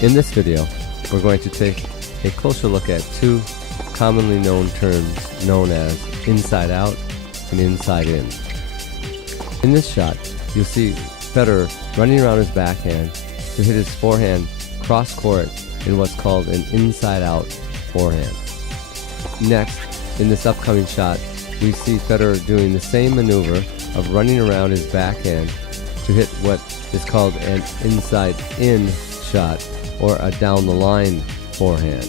In this video, we're going to take a closer look at two commonly known terms known as inside out and inside in. In this shot, you'll see Federer running around his backhand to hit his forehand cross court in what's called an inside out forehand. Next, in this upcoming shot, we see Federer doing the same maneuver of running around his backhand to hit what is called an inside in shot, or a down the line forehand.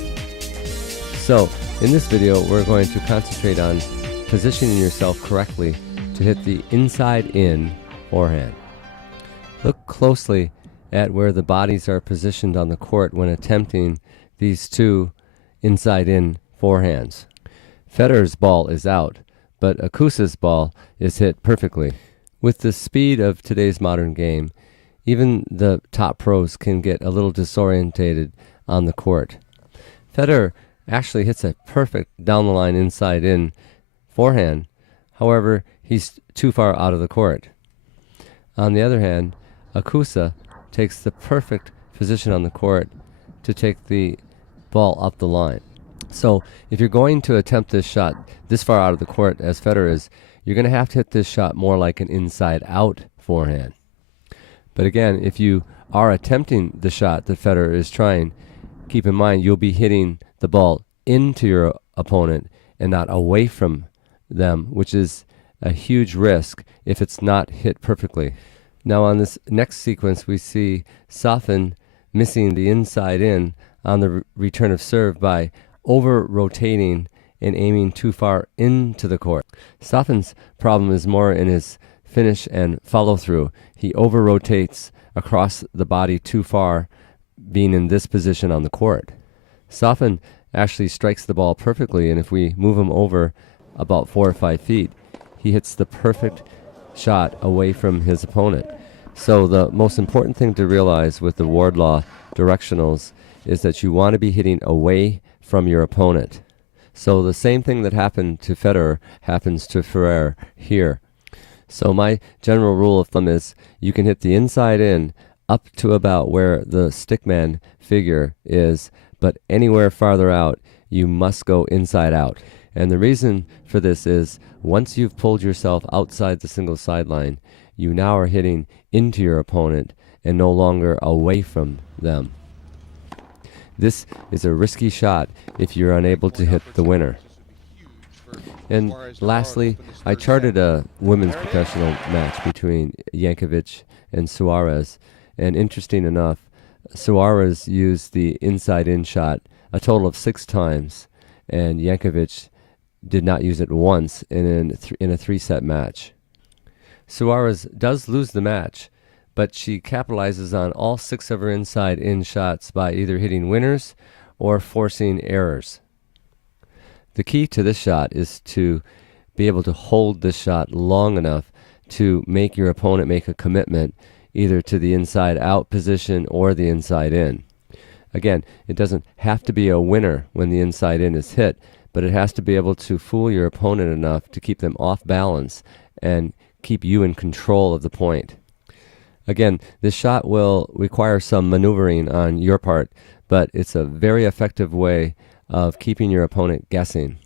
So in this video, we're going to concentrate on positioning yourself correctly to hit the inside in forehand. Look closely at where the bodies are positioned on the court when attempting these two inside in forehands. Federer's ball is out, but Akusa's ball is hit perfectly. With the speed of today's modern game, even the top pros can get a little disorientated on the court. Federer actually hits a perfect down-the-line inside-in forehand. However, he's too far out of the court. On the other hand, Akusa takes the perfect position on the court to take the ball up the line. So if you're going to attempt this shot this far out of the court as Federer is, you're going to have to hit this shot more like an inside-out forehand. But again, if you are attempting the shot that Federer is trying, keep in mind you'll be hitting the ball into your opponent and not away from them, which is a huge risk if it's not hit perfectly. Now on this next sequence, we see Safin missing the inside in on the return of serve by over-rotating and aiming too far into the court. Safin's problem is more in his finish and follow-through. He over-rotates across the body too far, being in this position on the court. Safin actually strikes the ball perfectly, and if we move him over about 4 or 5 feet, he hits the perfect shot away from his opponent. So the most important thing to realize with the Wardlaw directionals is that you want to be hitting away from your opponent. So the same thing that happened to Federer happens to Ferrer here. So my general rule of thumb is you can hit the inside in up to about where the stickman figure is, but anywhere farther out, you must go inside out. And the reason for this is once you've pulled yourself outside the single sideline, you now are hitting into your opponent and no longer away from them. This is a risky shot if you're unable to hit the winner. And lastly, I charted a women's professional match between Jankovic and Suarez. And interesting enough, Suarez used the inside-in shot a total of 6 times, and Jankovic did not use it once in a 3-set match. Suarez does lose the match, but she capitalizes on all 6 of her inside-in shots by either hitting winners or forcing errors. The key to this shot is to be able to hold this shot long enough to make your opponent make a commitment either to the inside-out position or the inside-in. Again, it doesn't have to be a winner when the inside-in is hit, but it has to be able to fool your opponent enough to keep them off balance and keep you in control of the point. Again, this shot will require some maneuvering on your part, but it's a very effective way of keeping your opponent guessing.